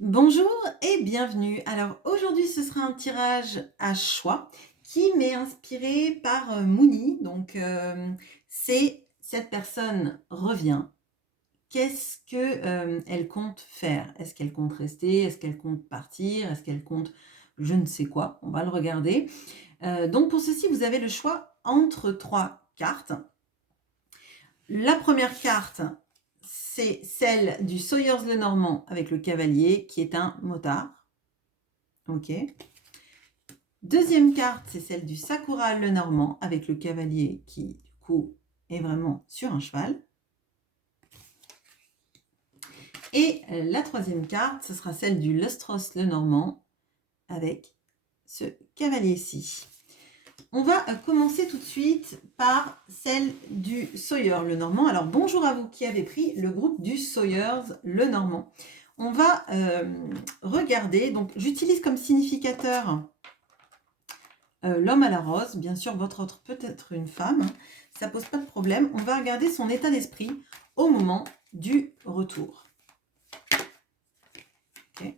Bonjour et bienvenue. Alors aujourd'hui, ce sera un tirage à choix qui m'est inspiré par Mouni. Donc, c'est cette personne revient. Qu'est-ce que elle compte faire? Est-ce qu'elle compte rester? Est-ce qu'elle compte partir? Est-ce qu'elle compte je ne sais quoi? On va le regarder. Donc pour ceci, vous avez le choix entre trois cartes. La première carte, c'est celle du Sawyers le Normand avec le cavalier qui est un motard. Ok. Deuxième carte, c'est celle du Sakura le Normand avec le cavalier qui, du coup, est vraiment sur un cheval. Et la troisième carte, ce sera celle du Lustros le Normand avec ce cavalier-ci. On va commencer tout de suite par celle du Sawyer le Normand. Alors bonjour à vous qui avez pris le groupe du Sawyers le Normand. On va regarder, donc j'utilise comme significateur l'homme à la rose, bien sûr votre autre peut être une femme, ça pose pas de problème. On va regarder son état d'esprit au moment du retour. Okay.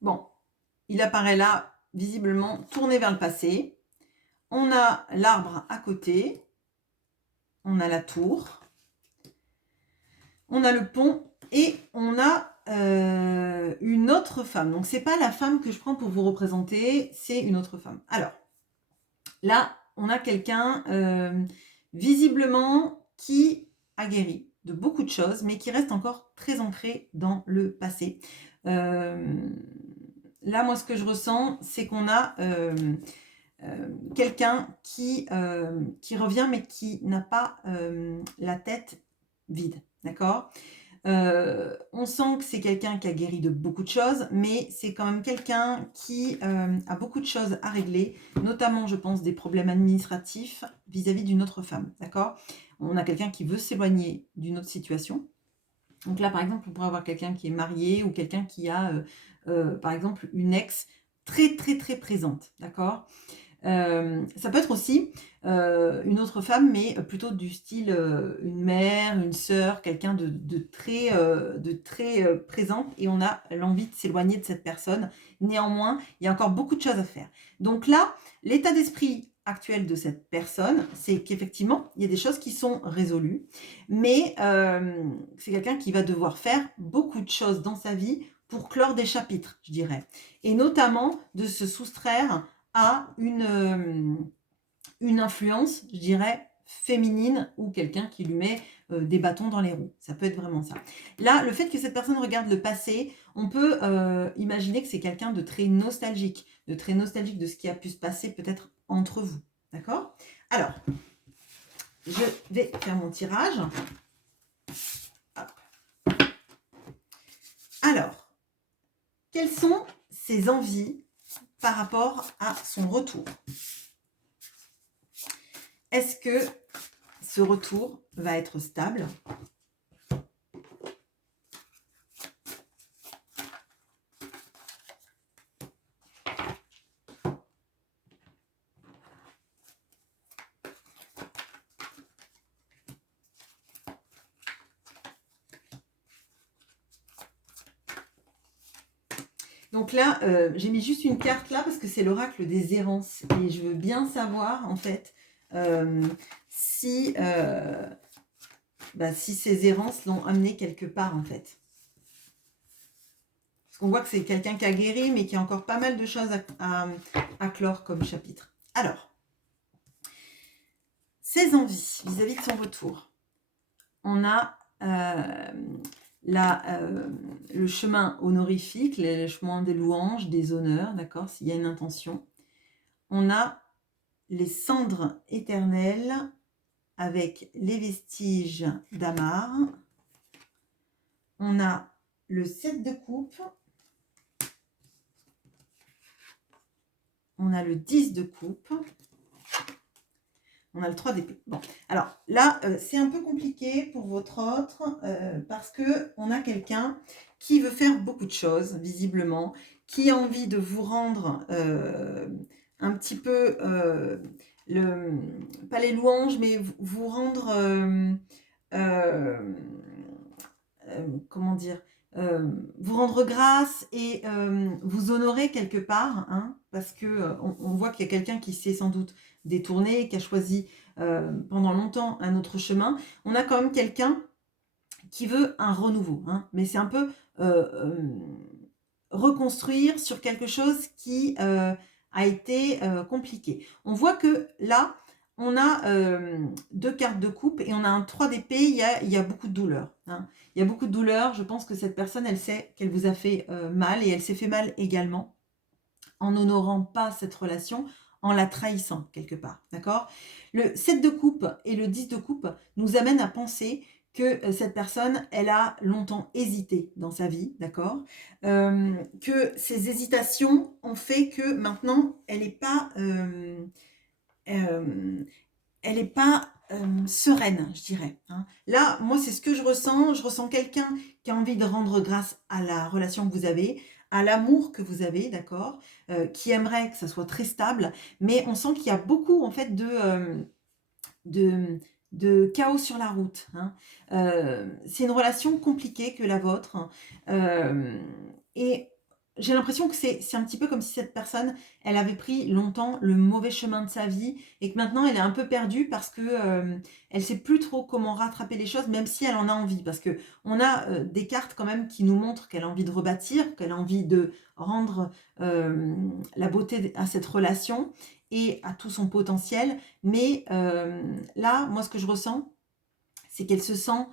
Bon, il apparaît là, visiblement tourné vers le passé. On a l'arbre à côté, on a la tour, on a le pont et on a une autre femme. Donc, c'est pas la femme que je prends pour vous représenter, c'est une autre femme. Alors, là, on a quelqu'un visiblement qui a guéri de beaucoup de choses, mais qui reste encore très ancré dans le passé. Là, moi, ce que je ressens, c'est qu'on a quelqu'un qui revient, mais qui n'a pas la tête vide, d'accord? On sent que c'est quelqu'un qui a guéri de beaucoup de choses, mais c'est quand même quelqu'un qui a beaucoup de choses à régler, notamment, je pense, des problèmes administratifs vis-à-vis d'une autre femme, d'accord? On a quelqu'un qui veut s'éloigner d'une autre situation. Donc là, par exemple, on pourrait avoir quelqu'un qui est marié ou quelqu'un qui a, par exemple, une ex très, très, très présente, d'accord? Ça peut être aussi une autre femme, mais plutôt du style une mère, une sœur, quelqu'un de très présente, et on a l'envie de s'éloigner de cette personne. Néanmoins, il y a encore beaucoup de choses à faire. Donc là, l'état d'esprit actuel de cette personne, c'est qu'effectivement, il y a des choses qui sont résolues, mais c'est quelqu'un qui va devoir faire beaucoup de choses dans sa vie pour clore des chapitres, je dirais, et notamment de se soustraire à une influence, je dirais, féminine, ou quelqu'un qui lui met des bâtons dans les roues. Ça peut être vraiment ça. Là, le fait que cette personne regarde le passé, on peut imaginer que c'est quelqu'un de très nostalgique de ce qui a pu se passer peut-être entre vous. D'accord? Alors, je vais faire mon tirage. Hop. Alors, quelles sont ses envies par rapport à son retour? Est-ce que ce retour va être stable? Donc là, j'ai mis juste une carte là parce que c'est l'oracle des errances. Et je veux bien savoir, en fait, si ces errances l'ont amené quelque part, en fait. Parce qu'on voit que c'est quelqu'un qui a guéri, mais qui a encore pas mal de choses à clore comme chapitre. Alors, ses envies vis-à-vis de son retour. On a le chemin honorifique, le chemin des louanges, des honneurs, d'accord, s'il y a une intention. On a les cendres éternelles avec les vestiges d'Amar. On a le 7 de coupe. On a le 10 de coupe. On a le 3 d'épée. Bon, alors là, c'est un peu compliqué pour votre autre, parce que on a quelqu'un qui veut faire beaucoup de choses, visiblement, qui a envie de vous rendre, un petit peu, le pas les louanges, mais vous rendre, comment dire? Vous rendre grâce et vous honorer quelque part, hein, parce que, on voit qu'il y a quelqu'un qui s'est sans doute détourné, qui a choisi, pendant longtemps un autre chemin. On a quand même quelqu'un qui veut un renouveau, hein, mais c'est un peu, reconstruire sur quelque chose qui, a été, compliqué. On voit que là, on a, 2 cartes de coupe et on a un 3 d'épée, il y a beaucoup de douleur, hein. Il y a beaucoup de douleur, je pense que cette personne, elle sait qu'elle vous a fait, mal et elle s'est fait mal également en n'honorant pas cette relation, en la trahissant quelque part, d'accord? Le 7 de coupe et le 10 de coupe nous amènent à penser que cette personne, elle a longtemps hésité dans sa vie, d'accord? Que ces hésitations ont fait que maintenant, elle n'est pas sereine, je dirais, hein. Là, moi, c'est ce que je ressens. Je ressens quelqu'un qui a envie de rendre grâce à la relation que vous avez, à l'amour que vous avez, d'accord, qui aimerait que ça soit très stable, mais on sent qu'il y a beaucoup, en fait, de, de chaos sur la route, hein. C'est une relation compliquée que la vôtre, hein. Et j'ai l'impression que c'est un petit peu comme si cette personne, elle avait pris longtemps le mauvais chemin de sa vie et que maintenant elle est un peu perdue parce que elle sait plus trop comment rattraper les choses, même si elle en a envie. Parce que on a des cartes quand même qui nous montrent qu'elle a envie de rebâtir, qu'elle a envie de rendre la beauté à cette relation et à tout son potentiel. Mais là, moi, ce que je ressens, c'est qu'elle se sent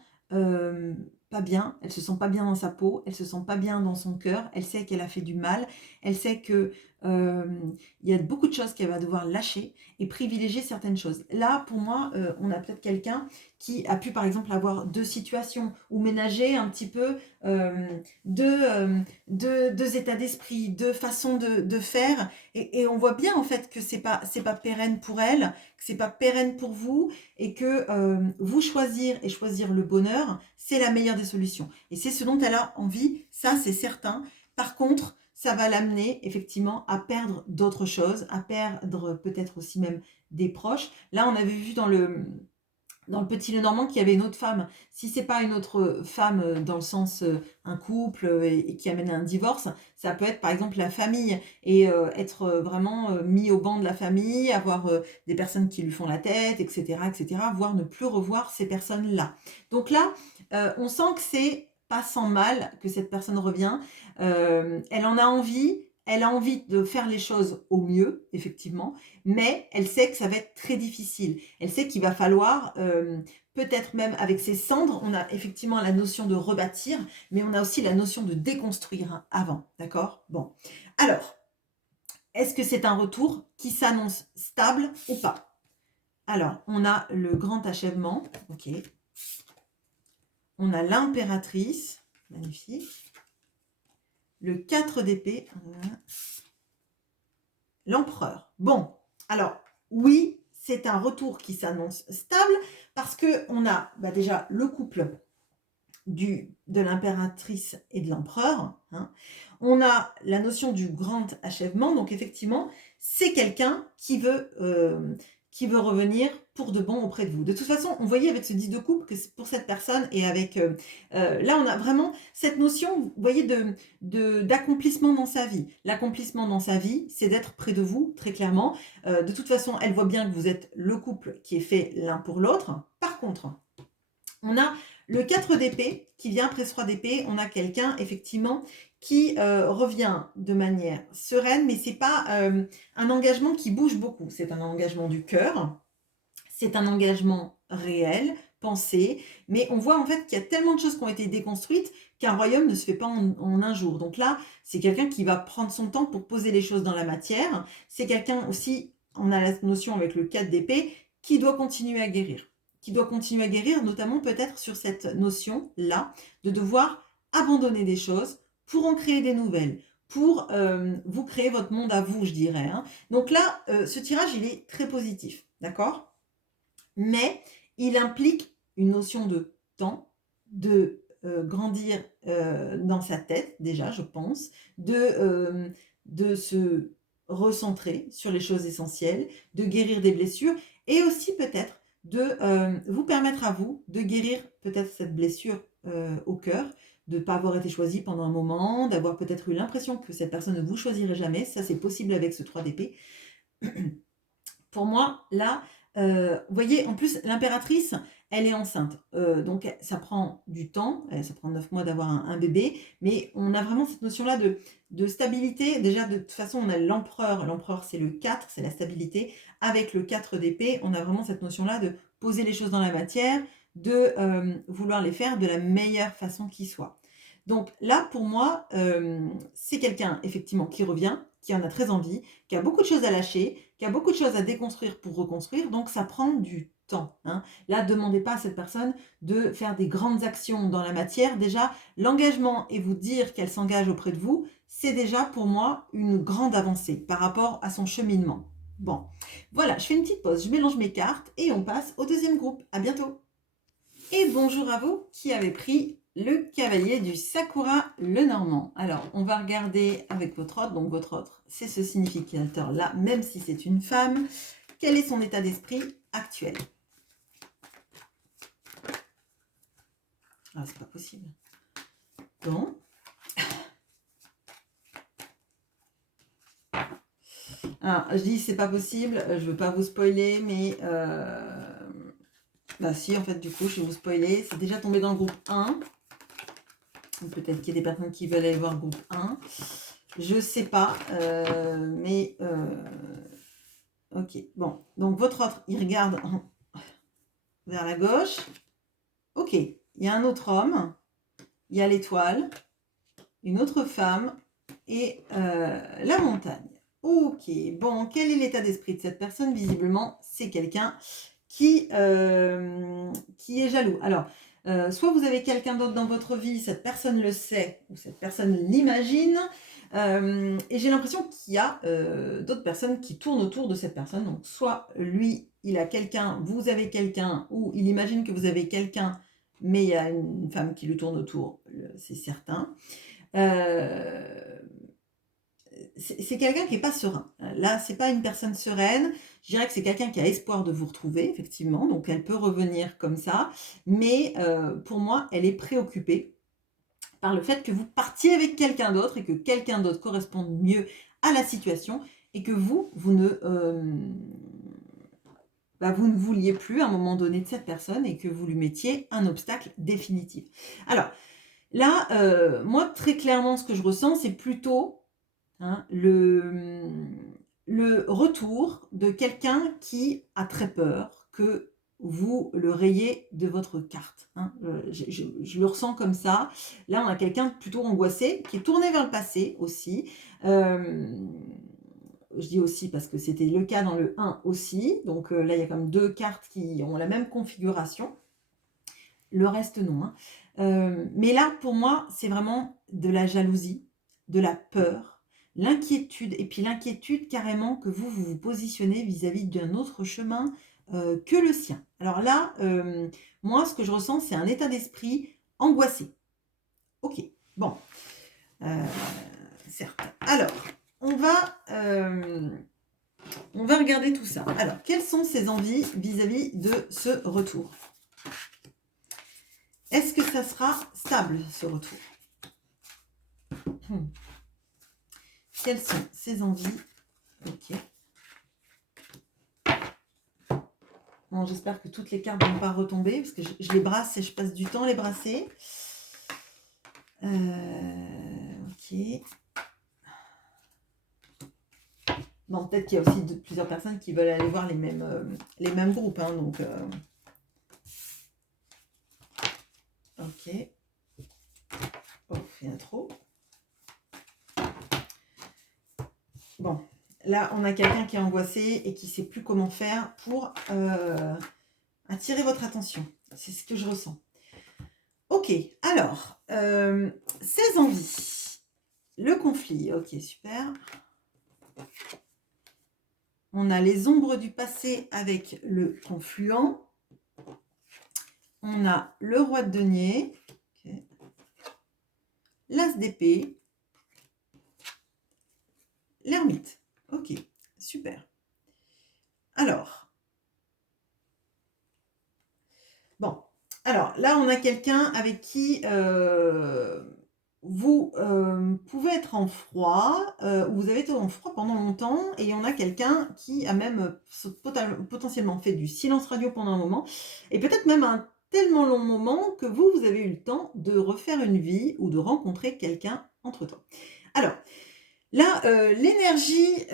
pas bien, elle se sent pas bien dans sa peau, elle se sent pas bien dans son cœur, elle sait qu'elle a fait du mal, elle sait que il y a beaucoup de choses qu'elle va devoir lâcher et privilégier certaines choses. Là, pour moi, on a peut-être quelqu'un qui a pu, par exemple, avoir deux situations ou ménager un petit peu deux états d'esprit, deux façons de faire, et on voit bien en fait que c'est pas pérenne pour elle, que c'est pas pérenne pour vous, et que vous choisir et choisir le bonheur, c'est la meilleure des solutions. Et c'est ce dont elle a envie, ça c'est certain. Par contre, ça va l'amener effectivement à perdre d'autres choses, à perdre peut-être aussi même des proches. Là, on avait vu dans le Petit Lenormand qu'il y avait une autre femme. Si c'est pas une autre femme dans le sens un couple et qui amène à un divorce, ça peut être par exemple la famille et être vraiment mis au banc de la famille, avoir des personnes qui lui font la tête, etc., etc., voire ne plus revoir ces personnes-là. Donc là, on sent que c'est pas sans mal que cette personne revient. Elle en a envie. Elle a envie de faire les choses au mieux, effectivement, mais elle sait que ça va être très difficile. Elle sait qu'il va falloir, peut-être même avec ses cendres, on a effectivement la notion de rebâtir, mais on a aussi la notion de déconstruire, hein, avant, d'accord? Bon, alors, est-ce que c'est un retour qui s'annonce stable ou pas? Alors, on a le grand achèvement, ok. On a l'impératrice, magnifique. Le 4 d'épée, l'empereur. Bon, alors, oui, c'est un retour qui s'annonce stable parce que on a déjà le couple de l'impératrice et de l'empereur, hein. On a la notion du grand achèvement, donc effectivement, c'est quelqu'un qui veut revenir pour de bon auprès de vous. De toute façon, on voyait avec ce 10 de coupe que pour cette personne et avec... là, on a vraiment cette notion, vous voyez, d'accomplissement dans sa vie. L'accomplissement dans sa vie, c'est d'être près de vous, très clairement. De toute façon, elle voit bien que vous êtes le couple qui est fait l'un pour l'autre. Par contre, on a le 4 d'épée qui vient après ce 3 d'épée. On a quelqu'un, effectivement, qui revient de manière sereine, mais c'est pas un engagement qui bouge beaucoup. C'est un engagement du cœur, c'est un engagement réel, pensé, mais on voit en fait qu'il y a tellement de choses qui ont été déconstruites qu'un royaume ne se fait pas en un jour. Donc là, c'est quelqu'un qui va prendre son temps pour poser les choses dans la matière. C'est quelqu'un aussi, on a la notion avec le 4 d'épée, qui doit continuer à guérir. Qui doit continuer à guérir, notamment peut-être sur cette notion-là, de devoir abandonner des choses pour en créer des nouvelles, pour vous créer votre monde à vous, je dirais, hein. Donc là, ce tirage, il est très positif, d'accord? mais il implique une notion de temps, de grandir dans sa tête, déjà, je pense, de se recentrer sur les choses essentielles, de guérir des blessures et aussi peut-être de vous permettre à vous de guérir peut-être cette blessure au cœur, de ne pas avoir été choisi pendant un moment, d'avoir peut-être eu l'impression que cette personne ne vous choisirait jamais. Ça, c'est possible avec ce 3 d'épée. Pour moi, là, vous voyez, en plus, l'impératrice, elle est enceinte. Donc, ça prend du temps, ça prend 9 mois d'avoir un bébé, mais on a vraiment cette notion-là de stabilité. Déjà, de toute façon, on a l'empereur. L'empereur, c'est le 4, c'est la stabilité. Avec le 4 d'épée, on a vraiment cette notion-là de poser les choses dans la matière, de vouloir les faire de la meilleure façon qui soit. Donc là, pour moi, c'est quelqu'un, effectivement, qui revient, qui en a très envie, qui a beaucoup de choses à lâcher, qui a beaucoup de choses à déconstruire pour reconstruire, donc ça prend du temps. Hein. Là, ne demandez pas à cette personne de faire des grandes actions dans la matière. Déjà, l'engagement et vous dire qu'elle s'engage auprès de vous, c'est déjà pour moi une grande avancée par rapport à son cheminement. Bon, voilà, je fais une petite pause, je mélange mes cartes et on passe au deuxième groupe. À bientôt. Et bonjour à vous qui avez pris le cavalier du Sakura Lenormand. Alors, on va regarder avec votre autre. Donc, votre autre, c'est ce significateur-là, même si c'est une femme. Quel est son état d'esprit actuel? Ah, c'est pas possible. Bon. Alors, je dis c'est pas possible. Je veux pas vous spoiler, mais... Bah si, en fait, du coup, je vais vous spoiler. C'est déjà tombé dans le groupe 1. Peut-être qu'il y a des personnes qui veulent aller voir le groupe 1. Je sais pas, mais ok. Bon, donc votre autre, il regarde vers la gauche. Ok, il y a un autre homme, il y a l'étoile, une autre femme et la montagne. Ok, bon, quel est l'état d'esprit de cette personne? Visiblement, c'est quelqu'un qui est jaloux. Alors, soit vous avez quelqu'un d'autre dans votre vie, cette personne le sait, ou cette personne l'imagine, et j'ai l'impression qu'il y a d'autres personnes qui tournent autour de cette personne. Donc, soit lui, il a quelqu'un, vous avez quelqu'un, ou il imagine que vous avez quelqu'un, mais il y a une femme qui lui tourne autour, c'est certain. C'est quelqu'un qui n'est pas serein. Là, c'est pas une personne sereine. Je dirais que c'est quelqu'un qui a espoir de vous retrouver, effectivement. Donc, elle peut revenir comme ça. Mais pour moi, elle est préoccupée par le fait que vous partiez avec quelqu'un d'autre et que quelqu'un d'autre corresponde mieux à la situation et que vous ne vouliez plus à un moment donné de cette personne et que vous lui mettiez un obstacle définitif. Alors, là, moi, très clairement, ce que je ressens, c'est plutôt le retour de quelqu'un qui a très peur que vous le rayiez de votre carte. Je le ressens comme ça. Là, on a quelqu'un plutôt angoissé, qui est tourné vers le passé aussi. Je dis aussi parce que c'était le cas dans le 1 aussi. Donc là, il y a comme 2 cartes qui ont la même configuration. Le reste, non. Mais là, pour moi, c'est vraiment de la jalousie, de la peur, l'inquiétude, et puis l'inquiétude carrément que vous positionnez vis-à-vis d'un autre chemin que le sien. Alors là, moi, ce que je ressens, c'est un état d'esprit angoissé. Ok, bon, certes. Alors, on va regarder tout ça. Alors, quelles sont ses envies vis-à-vis de ce retour? Est-ce que ça sera stable, ce retour? Quelles sont ses envies? Ok. Bon, j'espère que toutes les cartes ne vont pas retomber, parce que je les brasse et je passe du temps à les brasser. Ok. Bon, peut-être qu'il y a aussi plusieurs personnes qui veulent aller voir les mêmes groupes. Donc, ok. Oh, il y en a trop. Bon, là, on a quelqu'un qui est angoissé et qui ne sait plus comment faire pour attirer votre attention. C'est ce que je ressens. Ok, alors, ses envies. Le conflit, ok, super. On a les ombres du passé avec le confluent. On a le roi de denier, ok, l'as d'épée, l'ermite. Ok, super. Alors, bon. Alors, là, on a quelqu'un avec qui vous pouvez être en froid, ou vous avez été en froid pendant longtemps, et on a quelqu'un qui a même potentiellement fait du silence radio pendant un moment, et peut-être même un tellement long moment que vous avez eu le temps de refaire une vie ou de rencontrer quelqu'un entre-temps. Alors, là, l'énergie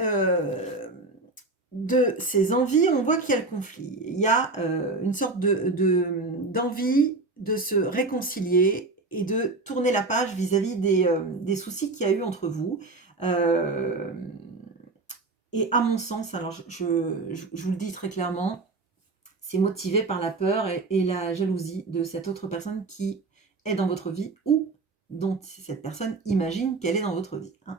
de ces envies, on voit qu'il y a le conflit. Il y a une sorte d'envie de se réconcilier et de tourner la page vis-à-vis des soucis qu'il y a eu entre vous. Euh, et à mon sens, alors je vous le dis très clairement, c'est motivé par la peur et la jalousie de cette autre personne qui est dans votre vie ou dont cette personne imagine qu'elle est dans votre vie, hein.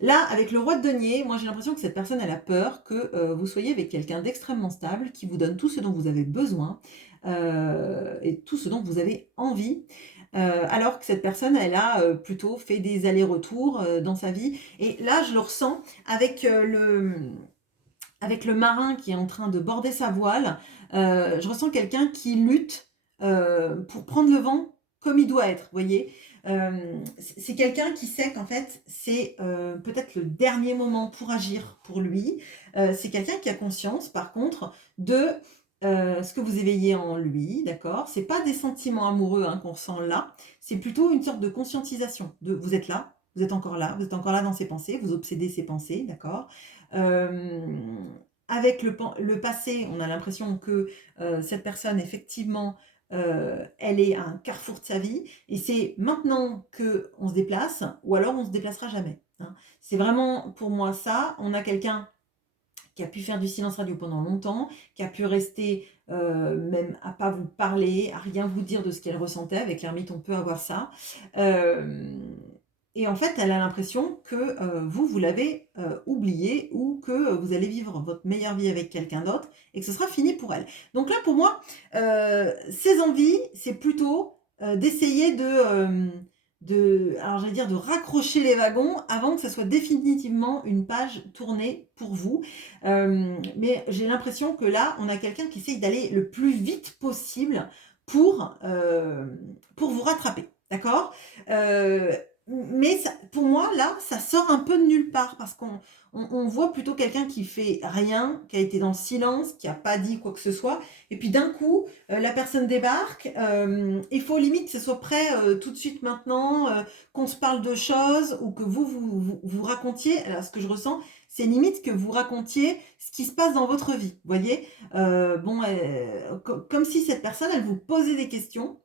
Là, avec le roi de denier, moi j'ai l'impression que cette personne, elle a peur que vous soyez avec quelqu'un d'extrêmement stable, qui vous donne tout ce dont vous avez besoin et tout ce dont vous avez envie. Alors que cette personne, elle a plutôt fait des allers-retours dans sa vie. Et là, je le ressens avec le marin qui est en train de border sa voile. Je ressens quelqu'un qui lutte pour prendre le vent comme il doit être, vous voyez. C'est quelqu'un qui sait qu'en fait, c'est peut-être le dernier moment pour agir pour lui. C'est quelqu'un qui a conscience, par contre, de ce que vous éveillez en lui, d'accord. C'est pas des sentiments amoureux hein, qu'on ressent là, c'est plutôt une sorte de conscientisation. Vous êtes là, vous êtes encore là dans ses pensées, vous obsédez ses pensées, d'accord. Euh, avec le passé, on a l'impression que cette personne, effectivement, elle est à un carrefour de sa vie et c'est maintenant qu'on se déplace ou alors on se déplacera jamais, hein. C'est vraiment pour moi ça. On a quelqu'un qui a pu faire du silence radio pendant longtemps, qui a pu rester même à pas vous parler, à rien vous dire de ce qu'elle ressentait. Avec l'ermite, on peut avoir ça. Euh, et en fait, elle a l'impression que vous l'avez oublié ou que vous allez vivre votre meilleure vie avec quelqu'un d'autre et que ce sera fini pour elle. Donc là, pour moi, ses envies, c'est plutôt d'essayer alors j'allais dire de raccrocher les wagons avant que ce soit définitivement une page tournée pour vous. Mais j'ai l'impression que là, on a quelqu'un qui essaye d'aller le plus vite possible pour vous rattraper. D'accord. Mais ça, pour moi, là, ça sort un peu de nulle part parce qu'on voit plutôt quelqu'un qui fait rien, qui a été dans le silence, qui n'a pas dit quoi que ce soit. Et puis d'un coup, la personne débarque. Il faut limite que ce soit prêt tout de suite maintenant, qu'on se parle de choses ou que vous racontiez. Alors, ce que je ressens, c'est limite que vous racontiez ce qui se passe dans votre vie. Vous voyez. Bon, comme si cette personne, elle vous posait des questions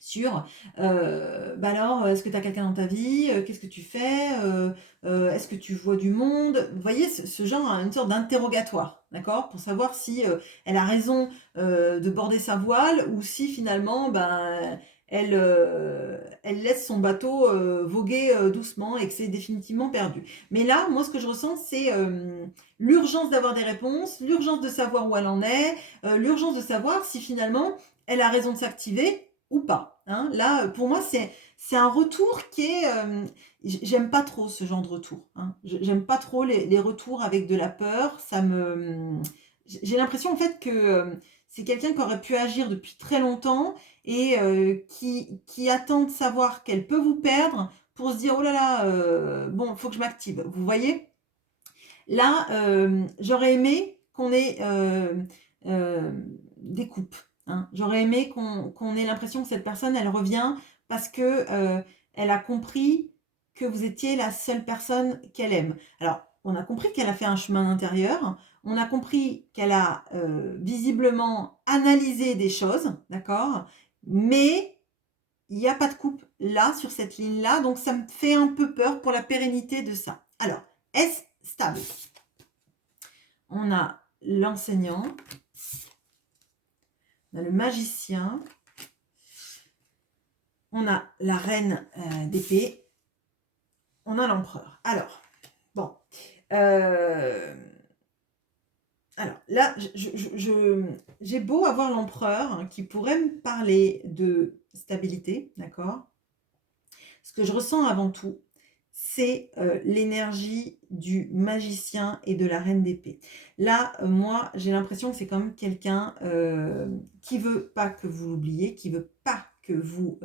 sur bah alors, est-ce que tu as quelqu'un dans ta vie? Qu'est-ce que tu fais? Est-ce que tu vois du monde? Vous voyez, ce genre, une sorte d'interrogatoire, d'accord? Pour savoir si elle a raison de border sa voile ou si finalement, ben, elle laisse son bateau voguer doucement et que c'est définitivement perdu. Mais là, moi, ce que je ressens, c'est l'urgence d'avoir des réponses, l'urgence de savoir où elle en est, l'urgence de savoir si finalement elle a raison de s'activer ou pas, hein. Là, pour moi, c'est un retour qui est. J'aime pas trop ce genre de retour, hein. J'aime pas trop les retours avec de la peur. J'ai l'impression en fait que c'est quelqu'un qui aurait pu agir depuis très longtemps et qui attend de savoir qu'elle peut vous perdre pour se dire oh là là, bon, il faut que je m'active. Vous voyez? Là, j'aurais aimé qu'on ait des coupes, hein. J'aurais aimé qu'on ait l'impression que cette personne, elle revient parce que elle a compris que vous étiez la seule personne qu'elle aime. Alors, on a compris qu'elle a fait un chemin intérieur, on a compris qu'elle a visiblement analysé des choses, d'accord? Mais il n'y a pas de coupe là, sur cette ligne-là, donc ça me fait un peu peur pour la pérennité de ça. Alors, est-ce stable? On a l'enseignant, on a le magicien, on a la reine d'épée, on a l'empereur. Alors, bon, euh, Alors là, j'ai beau avoir l'empereur hein, qui pourrait me parler de stabilité, d'accord? Ce que je ressens avant tout, c'est, l'énergie du magicien et de la reine d'épée. Là, moi, j'ai l'impression que c'est quand même quelqu'un, qui veut pas que vous l'oubliez, qui veut pas que vous,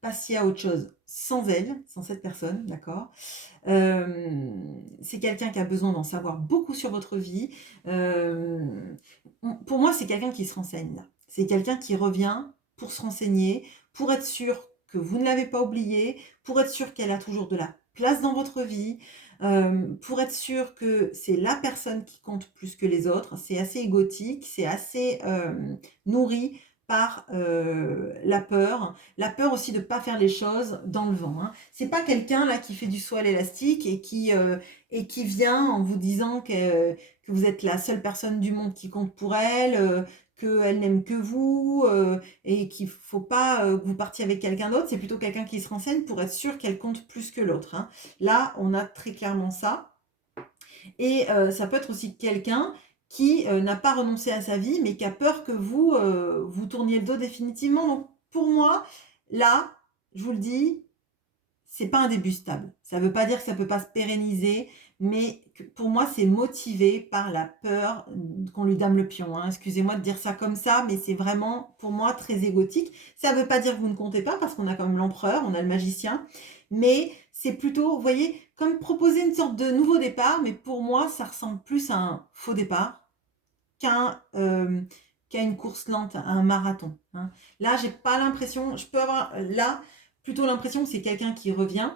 passiez à autre chose sans elle, sans cette personne, d'accord? C'est quelqu'un qui a besoin d'en savoir beaucoup sur votre vie. Hem, pour moi, c'est quelqu'un qui se renseigne là. C'est quelqu'un qui revient pour se renseigner, pour être sûr que vous ne l'avez pas oubliée, pour être sûr qu'elle a toujours de la place dans votre vie, pour être sûr que c'est la personne qui compte plus que les autres. C'est assez égotique, c'est assez, nourri par, la peur aussi de ne pas faire les choses dans le vent, hein. C'est pas quelqu'un là qui fait du saut à l'élastique et qui vient en vous disant que vous êtes la seule personne du monde qui compte pour elle, qu'elle n'aime que vous, et qu'il faut pas, que vous partiez avec quelqu'un d'autre. C'est plutôt quelqu'un qui se renseigne pour être sûr qu'elle compte plus que l'autre, hein. Là, on a très clairement ça et ça peut être aussi quelqu'un qui, n'a pas renoncé à sa vie, mais qui a peur que vous, vous tourniez le dos définitivement. Donc pour moi, là, je vous le dis, c'est pas un début stable. Ça veut pas dire que ça peut pas se pérenniser, mais que pour moi, c'est motivé par la peur, qu'on lui dame le pion, hein. Excusez-moi de dire ça comme ça, mais c'est vraiment, pour moi, très égotique. Ça veut pas dire que vous ne comptez pas, parce qu'on a quand même l'empereur, on a le magicien, mais c'est plutôt, vous voyez, comme proposer une sorte de nouveau départ, mais pour moi, ça ressemble plus à un faux départ qu'à une course lente, à un marathon, hein. Là, j'ai pas l'impression, je peux avoir là plutôt l'impression que c'est quelqu'un qui revient,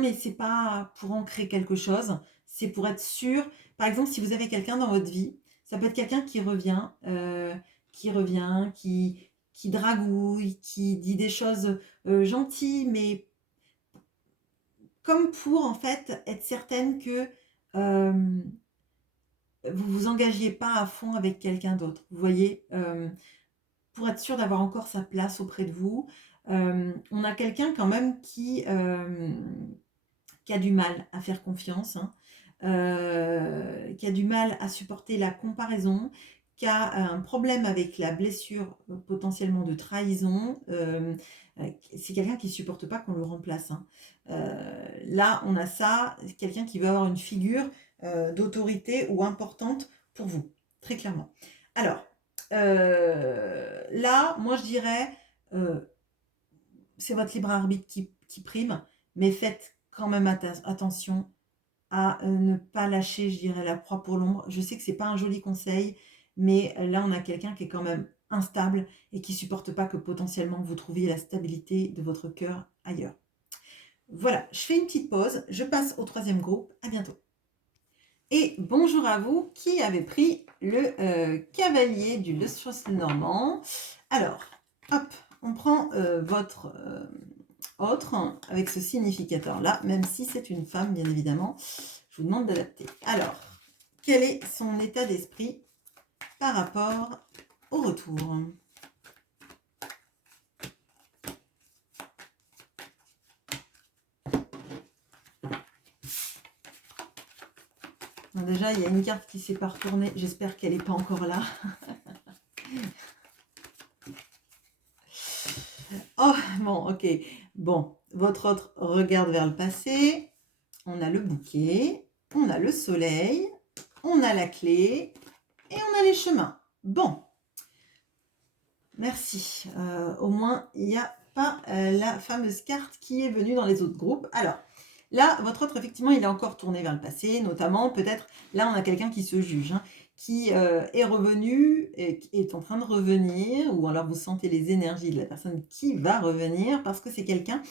mais c'est pas pour ancrer quelque chose, c'est pour être sûr. Par exemple, si vous avez quelqu'un dans votre vie, ça peut être quelqu'un qui revient, qui dragouille, qui dit des choses gentilles, mais comme pour en fait être certaine que euh, vous vous engagiez pas à fond avec quelqu'un d'autre. Vous voyez, pour être sûr d'avoir encore sa place auprès de vous. On a quelqu'un quand même qui a du mal à faire confiance, hein, qui a du mal à supporter la comparaison, qui a un problème avec la blessure potentiellement de trahison. C'est quelqu'un qui ne supporte pas qu'on le remplace, hein. Là, on a ça, quelqu'un qui veut avoir une figure d'autorité ou importante pour vous, très clairement. Alors, là, moi je dirais, euh, c'est votre libre arbitre qui prime, mais faites quand même attention à ne pas lâcher, je dirais, la proie pour l'ombre. Je sais que c'est pas un joli conseil, mais là, on a quelqu'un qui est quand même instable et qui supporte pas que potentiellement vous trouviez la stabilité de votre cœur ailleurs. Voilà, je fais une petite pause, je passe au troisième groupe. À bientôt. Et bonjour à vous qui avez pris le cavalier du Le Normand. Alors, hop, on prend votre autre avec ce significateur-là, même si c'est une femme, bien évidemment. Je vous demande d'adapter. Alors, quel est son état d'esprit par rapport au retour? Bon, déjà, il y a une carte qui ne s'est pas retournée. J'espère qu'elle n'est pas encore là. Oh, bon, ok. Bon, votre autre regarde vers le passé. On a le bouquet, on a le soleil, on a la clé et on a les chemins. Bon, merci. Au moins, il n'y a pas la fameuse carte qui est venue dans les autres groupes. Alors, là, votre autre, effectivement, il est encore tourné vers le passé, notamment, peut-être, là, on a quelqu'un qui se juge, hein, qui est revenu, et qui est en train de revenir, ou alors vous sentez les énergies de la personne qui va revenir, parce que c'est quelqu'un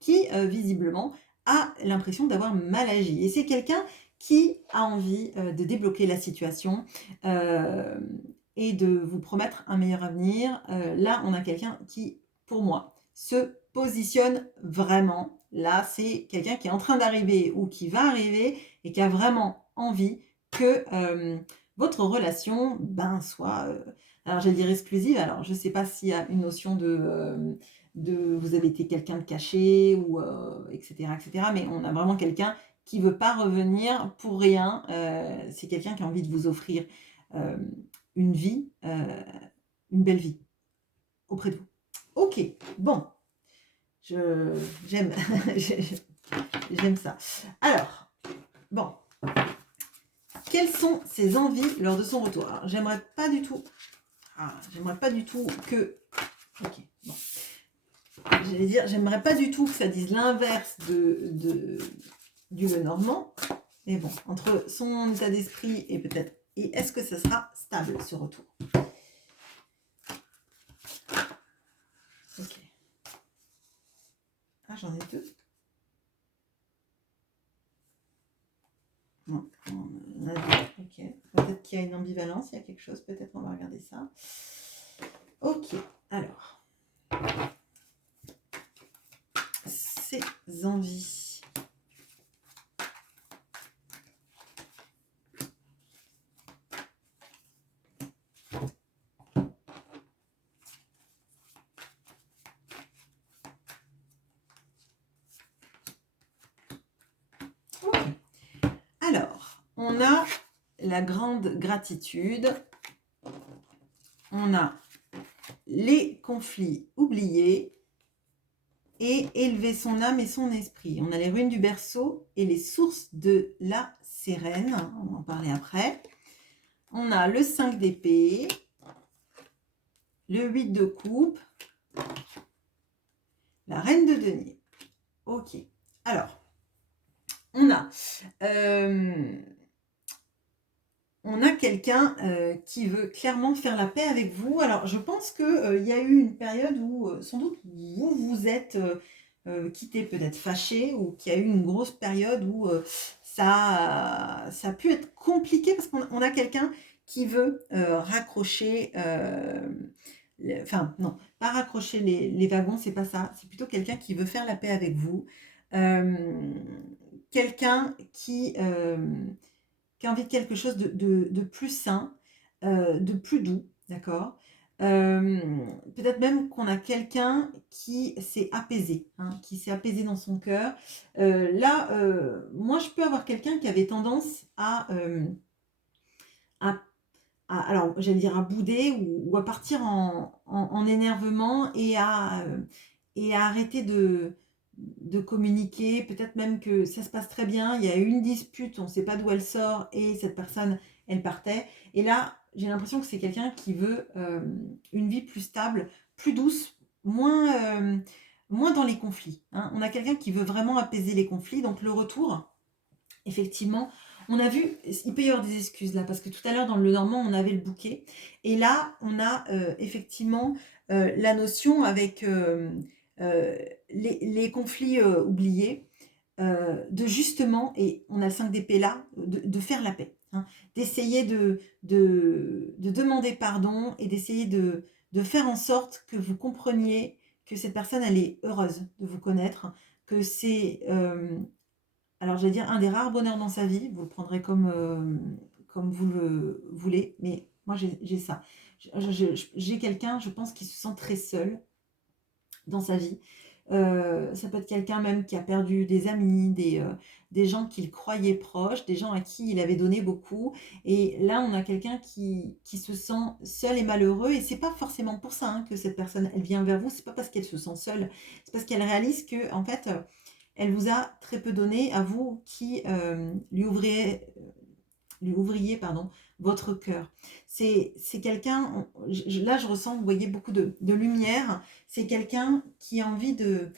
qui, visiblement, a l'impression d'avoir mal agi. Et c'est quelqu'un qui a envie de débloquer la situation et de vous promettre un meilleur avenir. Là, on a quelqu'un qui, pour moi, se positionne vraiment. Là, c'est quelqu'un qui est en train d'arriver ou qui va arriver et qui a vraiment envie que votre relation soit, alors j'allais dire exclusive, alors je ne sais pas s'il y a une notion de vous avez été quelqu'un de caché ou etc., etc., mais on a vraiment quelqu'un qui veut pas revenir pour rien. C'est quelqu'un qui a envie de vous offrir, une vie, une belle vie auprès de vous. OK, bon, je j'aime j'ai j'aime ça. Alors, bon, quelles sont ses envies lors de son retour? Alors, j'aimerais pas du tout que OK, bon. J'allais dire, j'aimerais pas du tout que ça dise l'inverse du Lenormand. Mais bon, entre son état d'esprit et peut-être... Et est-ce que ça sera stable, ce retour? Ok. Ah, j'en ai deux. Non, on a deux. Ok. Peut-être qu'il y a une ambivalence, il y a quelque chose. Peut-être on va regarder ça. Ok. Alors. Ses envies. Ok. Alors, on a la grande gratitude. On a les conflits oubliés et élever son âme et son esprit. On a les ruines du berceau et les sources de la Sérène. On va en parler après. On a le 5 d'épée, le 8 de coupe, la reine de denier. Ok. Alors, on a... quelqu'un qui veut clairement faire la paix avec vous. Alors, je pense qu'il y a eu une période où, sans doute, vous vous êtes quitté, peut-être fâché, ou qu'il y a eu une grosse période où ça a pu être compliqué, parce qu'on a quelqu'un qui veut raccrocher... enfin, non, pas raccrocher les wagons, c'est pas ça. C'est plutôt quelqu'un qui veut faire la paix avec vous. Quelqu'un qui a envie de quelque chose de plus sain, de plus doux, d'accord. Peut-être même qu'on a quelqu'un qui s'est apaisé, hein, qui s'est apaisé dans son cœur. Là, moi, je peux avoir quelqu'un qui avait tendance à, alors, j'allais dire à bouder ou à partir en énervement et à arrêter de communiquer, peut-être même que ça se passe très bien, il y a eu une dispute, on ne sait pas d'où elle sort et cette personne, elle partait. Et là, j'ai l'impression que c'est quelqu'un qui veut une vie plus stable, plus douce, moins dans les conflits, hein. On a quelqu'un qui veut vraiment apaiser les conflits, donc le retour, effectivement, on a vu, il peut y avoir des excuses là, parce que tout à l'heure dans le Normand, on avait le bouquet. Et là, on a effectivement la notion avec les conflits oubliés, de justement, et on a le 5 d'épée là, de faire la paix, hein, d'essayer de demander pardon et d'essayer de faire en sorte que vous compreniez que cette personne, elle est heureuse de vous connaître, que c'est alors, j'allais dire un des rares bonheurs dans sa vie, vous le prendrez comme vous le voulez, mais moi j'ai ça. J'ai quelqu'un, je pense, qui se sent très seul dans sa vie. Ça peut être quelqu'un même qui a perdu des amis, des gens qu'il croyait proches, des gens à qui il avait donné beaucoup. Et là, on a quelqu'un qui se sent seul et malheureux. Et c'est pas forcément pour ça, hein, que cette personne, elle vient vers vous. C'est pas parce qu'elle se sent seule. C'est parce qu'elle réalise que, en fait, elle vous a très peu donné, à vous qui lui ouvriez pardon, votre cœur. C'est quelqu'un, là je ressens, vous voyez, beaucoup de lumière. C'est quelqu'un qui a envie de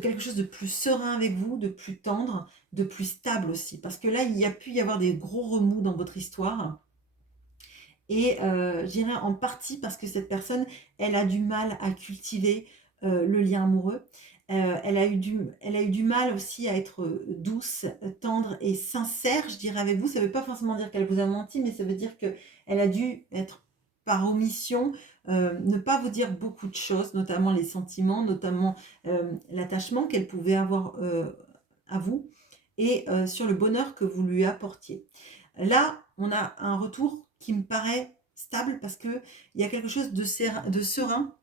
quelque chose de plus serein avec vous, de plus tendre, de plus stable aussi. Parce que là, il y a pu y avoir des gros remous dans votre histoire. Et je dirais en partie parce que cette personne, elle a du mal à cultiver le lien amoureux. Elle a eu du mal aussi à être douce, tendre et sincère, je dirais, avec vous. Ça ne veut pas forcément dire qu'elle vous a menti, mais ça veut dire qu'elle a dû être par omission, ne pas vous dire beaucoup de choses, notamment les sentiments, notamment l'attachement qu'elle pouvait avoir à vous et sur le bonheur que vous lui apportiez. Là, on a un retour qui me paraît stable parce qu'il y a quelque chose de serein.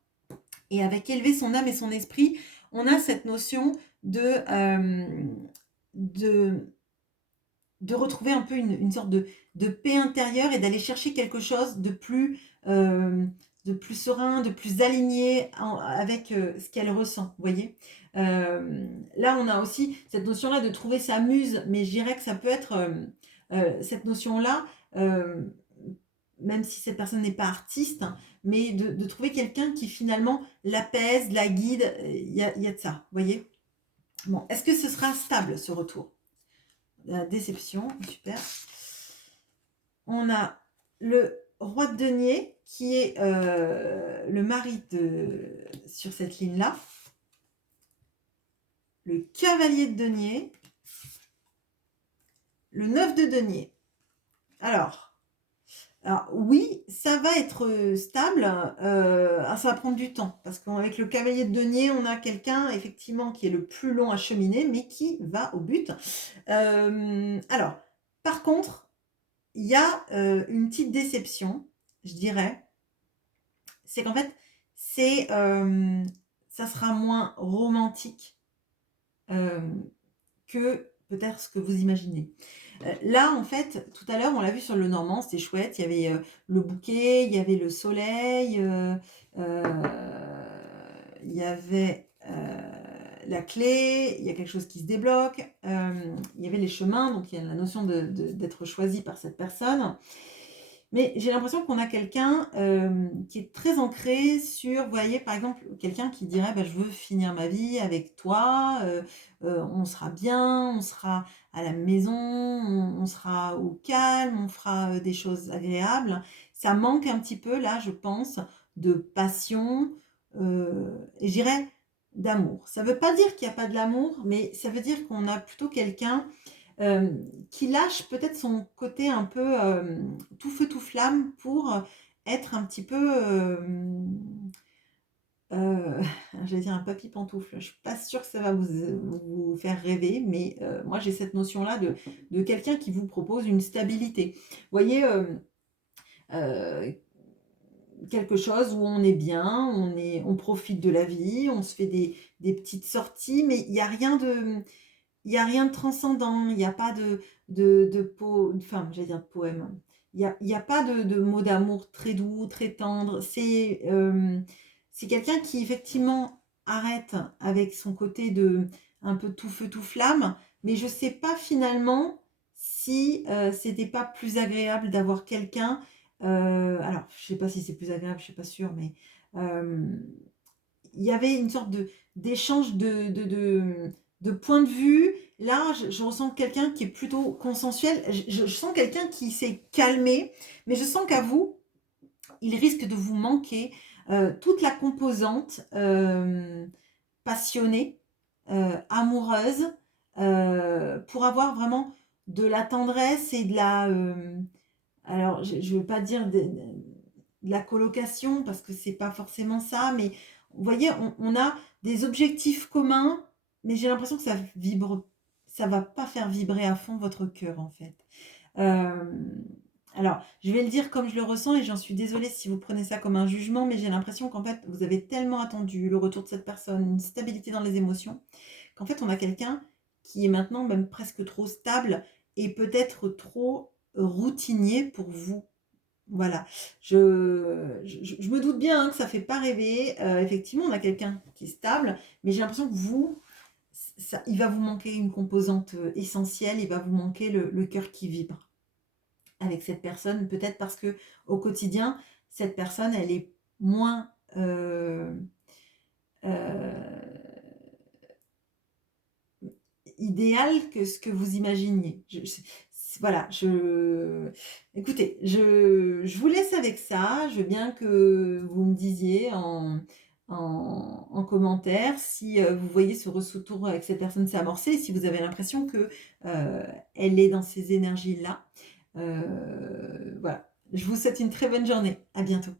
Et avec élever son âme et son esprit, on a cette notion de de retrouver un peu une sorte de paix intérieure et d'aller chercher quelque chose de plus serein, de plus aligné avec ce qu'elle ressent, vous voyez. Là, on a aussi cette notion-là de trouver sa muse, mais je dirais que ça peut être cette notion-là, euh, même si cette personne n'est pas artiste, hein, mais de trouver quelqu'un qui finalement l'apaise, la guide, il y a de ça, vous voyez. Bon, est-ce que ce sera stable ce retour? La déception, super. On a le roi de denier qui est le mari sur cette ligne-là. Le cavalier de denier. Le 9 de denier. Alors oui, ça va être stable, ça va prendre du temps, parce qu'avec le cavalier de denier, on a quelqu'un effectivement qui est le plus long à cheminer, mais qui va au but. Alors, par contre, il y a une petite déception, je dirais, c'est qu'en fait, ça sera moins romantique que peut-être ce que vous imaginez. Là, en fait, tout à l'heure, on l'a vu sur le Normand, c'était chouette. Il y avait le bouquet, il y avait le soleil, il y avait la clé, il y a quelque chose qui se débloque, il y avait les chemins, donc il y a la notion d'être choisi par cette personne. Mais j'ai l'impression qu'on a quelqu'un qui est très ancré sur, vous voyez, par exemple, quelqu'un qui dirait bah, je veux finir ma vie avec toi, on sera bien, on sera à la maison, on sera au calme, on fera des choses agréables. Ça manque un petit peu, là, je pense, de passion et je dirais d'amour. Ça ne veut pas dire qu'il n'y a pas de l'amour, mais ça veut dire qu'on a plutôt quelqu'un qui lâche peut-être son côté un peu tout feu tout flamme pour être un petit peu, j'allais dire un papy pantoufle. Je suis pas sûre que ça va vous faire rêver, mais moi j'ai cette notion-là de quelqu'un qui vous propose une stabilité. Vous voyez, euh, quelque chose où on est bien, on profite de la vie, on se fait des petites sorties, mais il n'y a rien de transcendant, il n'y a pas enfin, j'allais dire de poème. Il y a pas de mots d'amour très doux, très tendres. C'est quelqu'un qui, effectivement, arrête avec son côté de un peu tout feu, tout flamme, mais je ne sais pas finalement si c'était pas plus agréable d'avoir quelqu'un. Alors, je ne sais pas si c'est plus agréable, je ne suis pas sûre, mais euh, il y avait une sorte d'échange de points de vue. Là, je ressens quelqu'un qui est plutôt consensuel. Je sens quelqu'un qui s'est calmé, mais je sens qu'à vous, il risque de vous manquer toute la composante passionnée, amoureuse, pour avoir vraiment de la tendresse et de la... alors, je ne veux pas dire de la colocation, parce que c'est pas forcément ça, mais vous voyez, on a des objectifs communs, mais j'ai l'impression que ça vibre, ça va pas faire vibrer à fond votre cœur, en fait. Euh, alors, je vais le dire comme je le ressens, et j'en suis désolée si vous prenez ça comme un jugement, mais j'ai l'impression qu'en fait, vous avez tellement attendu le retour de cette personne, une stabilité dans les émotions, qu'en fait, on a quelqu'un qui est maintenant même presque trop stable et peut-être trop routinier pour vous. Voilà, je me doute bien hein, que ça fait pas rêver. Effectivement, on a quelqu'un qui est stable, mais j'ai l'impression que vous, ça, il va vous manquer une composante essentielle, il va vous manquer le cœur qui vibre avec cette personne, peut-être parce que au quotidien, cette personne, elle est moins euh, idéale que ce que vous imaginiez. Voilà, écoutez, je vous laisse avec ça. Je veux bien que vous me disiez en commentaire si vous voyez ce retour avec cette personne s'amorcer, si vous avez l'impression que elle est dans ces énergies-là. Voilà. Je vous souhaite une très bonne journée. À bientôt.